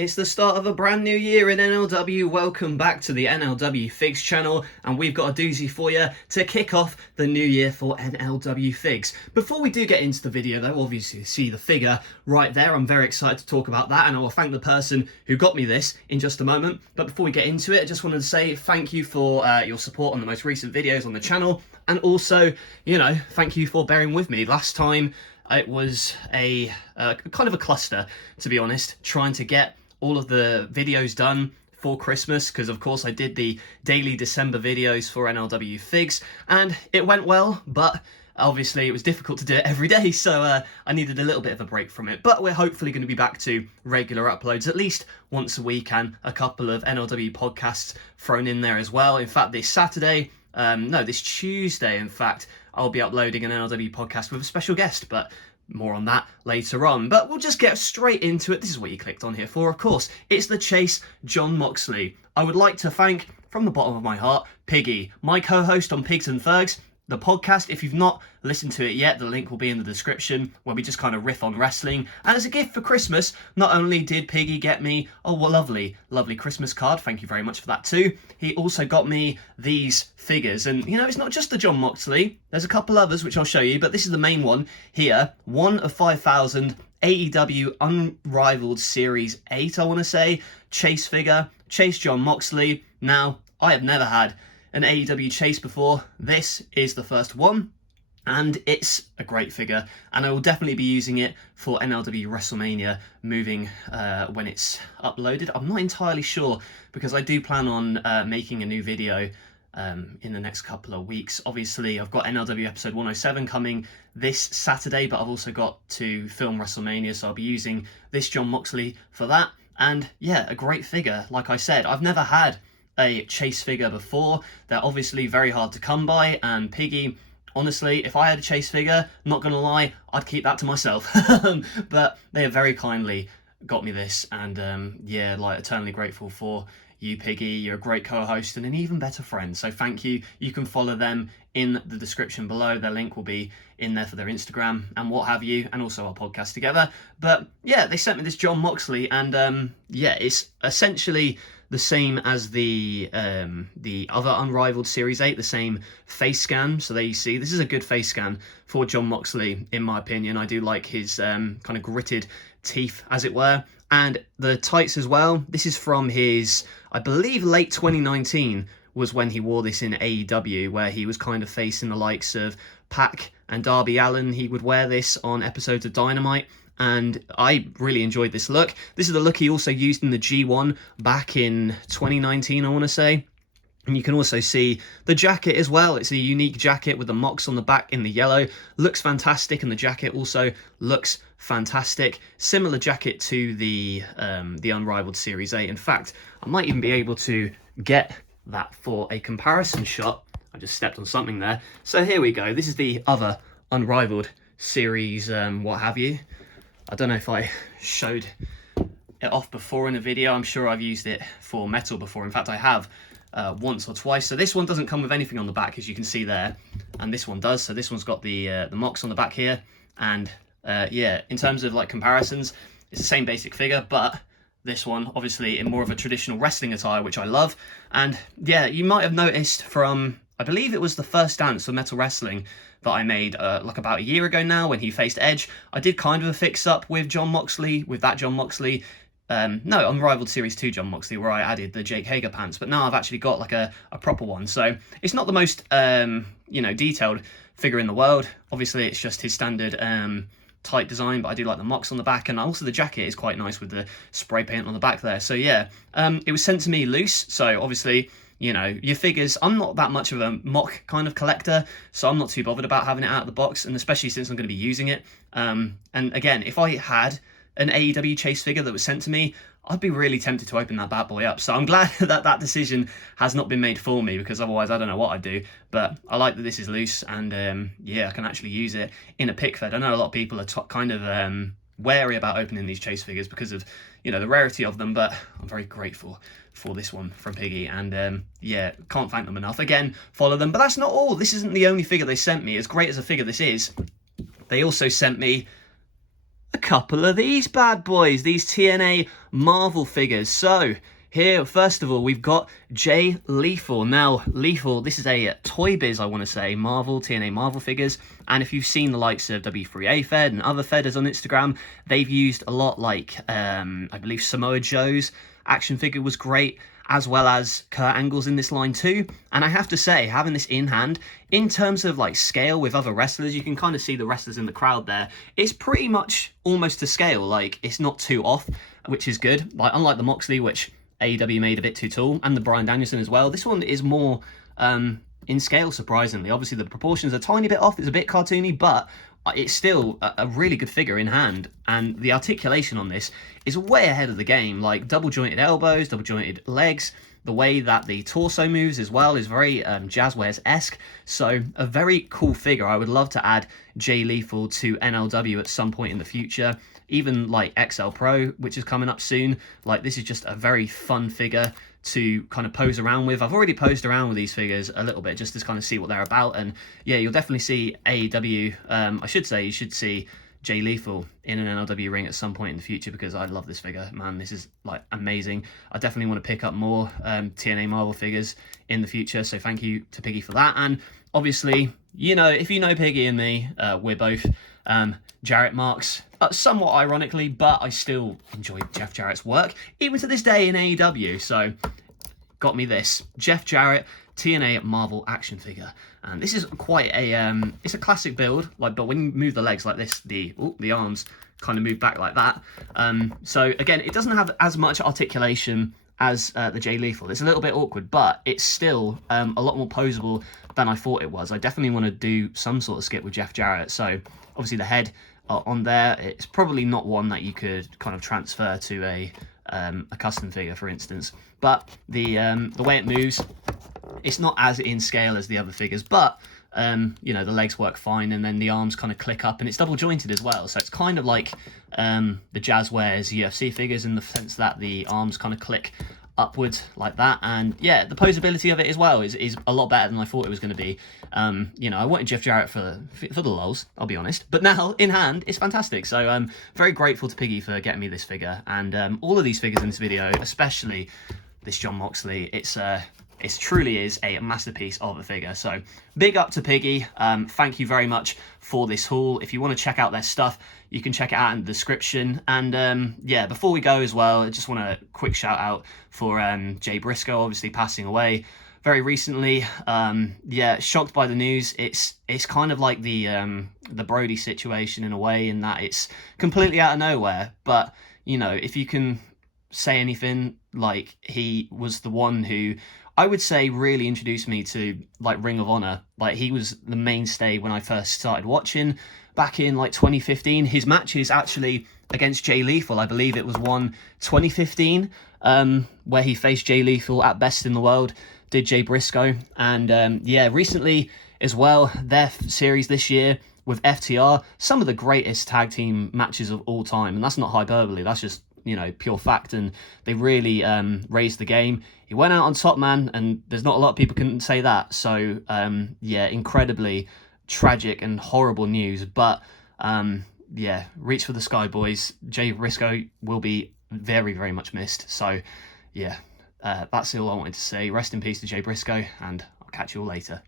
It's the start of a brand new year in NLW. Welcome back to the NLW Figs channel, and we've got a doozy for you to kick off the new year for NLW Figs. Before we do get into the video though, obviously you see the figure right there. I'm very excited to talk about that, and I will thank the person who got me this in just a moment. But before we get into it, I just wanted to say thank you for your support on the most recent videos on the channel, and also, thank you for bearing with me. Last time it was a kind of a cluster, to be honest, trying to get all of the videos done for Christmas, because of course I did the daily December videos for NLW Figs, and it went well, but obviously it was difficult to do it every day, so I needed a little bit of a break from it. But we're hopefully going to be back to regular uploads at least once a week, and a couple of NLW podcasts thrown in there as well. In fact, this Tuesday, in fact, I'll be uploading an NLW podcast with a special guest, but more on that later on. But we'll just get straight into it. This is what you clicked on here for, of course. It's the chase, Jon Moxley. I would like to thank, from the bottom of my heart, Piggy, my co-host on Pigs and Thugs, the podcast. If you've not listened to it yet, the link will be in the description, where we just kind of riff on wrestling. And as a gift for Christmas, not only did Piggy get me a lovely Christmas card, thank you very much for that too, he also got me these figures. And it's not just the Jon Moxley, there's a couple others which I'll show you, but this is the main one here, 1 of 5,000 AEW Unrivaled Series 8, I want to say, chase figure, Chase Jon Moxley. Now, I have never had an AEW chase before. This is the first one, and it's a great figure, and I will definitely be using it for NLW WrestleMania moving when it's uploaded. I'm not entirely sure, because I do plan on making a new video in the next couple of weeks. Obviously, I've got NLW episode 107 coming this Saturday, but I've also got to film WrestleMania, so I'll be using this Jon Moxley for that. And yeah, a great figure. Like I said, I've never had a chase figure before. They're obviously very hard to come by, and Piggy, honestly, if I had a chase figure, not gonna lie, I'd keep that to myself. But they have very kindly got me this, and eternally grateful for you, Piggy. You're a great co-host and an even better friend, so thank you. You can follow them in the description below. Their link will be in there for their Instagram and what have you, and also our podcast together. But yeah, they sent me this Jon Moxley, and it's essentially the same as the other Unrivaled Series 8, the same face scan. So there you see, this is a good face scan for Jon Moxley, in my opinion. I do like his kind of gritted teeth, as it were. And the tights as well. This is from his, I believe, late 2019 was when he wore this in AEW, where he was kind of facing the likes of Pac and Darby Allin. He would wear this on episodes of Dynamite, and I really enjoyed this look. This is the look he also used in the G1 back in 2019, I want to say. And you can also see the jacket as well. It's a unique jacket with the Mox on the back in the yellow. Looks fantastic, and the jacket also looks fantastic. Similar jacket to the Unrivaled Series 8. In fact, I might even be able to get that for a comparison shot. I just stepped on something there. So here we go. This is the other Unrivaled Series what have you. I don't know if I showed it off before in a video. I'm sure I've used it for metal before. In fact, I have once or twice. So this one doesn't come with anything on the back, as you can see there, and this one does. So this one's got the Mox on the back here, and in terms of like comparisons, it's the same basic figure, but this one obviously in more of a traditional wrestling attire, which I love. And yeah, you might have noticed from, I believe it was the first dance for Metal Wrestling that I made like about a year ago now, when he faced Edge. I did kind of a fix-up with Jon Moxley, with that Jon Moxley. Unrivaled Series 2 Jon Moxley, where I added the Jake Hager pants, but now I've actually got like a proper one. So it's not the most, detailed figure in the world. Obviously, it's just his standard tight design, but I do like the Mox on the back, and also the jacket is quite nice with the spray paint on the back there. So yeah, it was sent to me loose, so obviously, your figures, I'm not that much of a mock kind of collector, so I'm not too bothered about having it out of the box, and especially since I'm going to be using it. And again, if I had an AEW chase figure that was sent to me, I'd be really tempted to open that bad boy up. So I'm glad that decision has not been made for me, because otherwise I don't know what I'd do. But I like that this is loose, and I can actually use it in a pick fed. I know a lot of people are kind of wary about opening these chase figures because of the rarity of them, but I'm very grateful for this one from Piggy, and can't thank them enough. Again, follow them. But that's not all. This isn't the only figure they sent me. As great as a figure this is, they also sent me a couple of these bad boys, these TNA Marvel figures. So here, first of all, we've got Jay Lethal. Now, Lethal, this is a Toy Biz, I want to say, Marvel, TNA Marvel figures. And if you've seen the likes of W3A Fed and other Fedders on Instagram, they've used a lot like, I believe Samoa Joe's action figure was great, as well as Kurt Angle's in this line too. And I have to say, having this in hand, in terms of like scale with other wrestlers, you can kind of see the wrestlers in the crowd there. It's pretty much almost to scale. Like, it's not too off, which is good. Like, unlike the Moxley, which AEW made a bit too tall, and the Bryan Danielson as well. This one is more in scale, surprisingly. Obviously, the proportions are a tiny bit off. It's a bit cartoony, but it's still a really good figure in hand. And the articulation on this is way ahead of the game. Like, double-jointed elbows, double-jointed legs. The way that the torso moves as well is very Jazzwares-esque. So, a very cool figure. I would love to add Jay Lethal to NLW at some point in the future. Even like XL Pro, which is coming up soon. Like, this is just a very fun figure to kind of pose around with. I've already posed around with these figures a little bit just to kind of see what they're about. And yeah, you'll definitely see AEW. I should say you should see Jay Lethal in an NLW ring at some point in the future, because I love this figure. Man, this is like amazing. I definitely want to pick up more TNA Marvel figures in the future. So thank you to Piggy for that. And obviously, you know, if you know Piggy and me, we're both Jarrett marks, somewhat ironically, but I still enjoy Jeff Jarrett's work, even to this day in AEW. So, got me this Jeff Jarrett TNA Marvel action figure, and this is quite a it's a classic build. Like, but when you move the legs like this, the arms kind of move back like that. So again, it doesn't have as much articulation as the Jay Lethal. It's a little bit awkward, but it's still a lot more posable than I thought it was. I definitely want to do some sort of skit with Jeff Jarrett. So obviously the head on there, it's probably not one that you could kind of transfer to a custom figure, for instance. But the way it moves, it's not as in scale as the other figures, but you know, the legs work fine, and then the arms kind of click up, and it's double jointed as well. So it's kind of like the Jazzwares UFC figures, in the sense that the arms kind of click upwards like that. And yeah, the posability of it as well is a lot better than I thought it was going to be. You know, I wanted Jeff Jarrett for the lols, I'll be honest, but now in hand it's fantastic. So I'm very grateful to Piggy for getting me this figure, and all of these figures in this video, especially this Jon Moxley. It truly is a masterpiece of a figure. So big up to Piggy. Thank you very much for this haul. If you want to check out their stuff, you can check it out in the description. And yeah, before we go as well, I just want a quick shout out for Jay Briscoe, obviously passing away very recently. Yeah, shocked by the news. It's kind of like the Brody situation in a way, in that it's completely out of nowhere. But you know, if you can say anything, like, he was the one who, I would say, really introduced me to like Ring of Honor. Like, he was the mainstay when I first started watching back in like 2015. His matches actually against Jay Lethal, I believe it was 2015, where he faced Jay Lethal at Best in the World, did Jay Briscoe. And yeah, recently as well, their series this year with FTR, some of the greatest tag team matches of all time. And that's not hyperbole, that's just, you know, pure fact. And they really raised the game. He went out on top, man, and there's not a lot of people can say that. So yeah, incredibly tragic and horrible news. But yeah, reach for the sky, boys. Jay Briscoe will be very, very much missed. So yeah, that's all I wanted to say. Rest in peace to Jay Briscoe, and I'll catch you all later.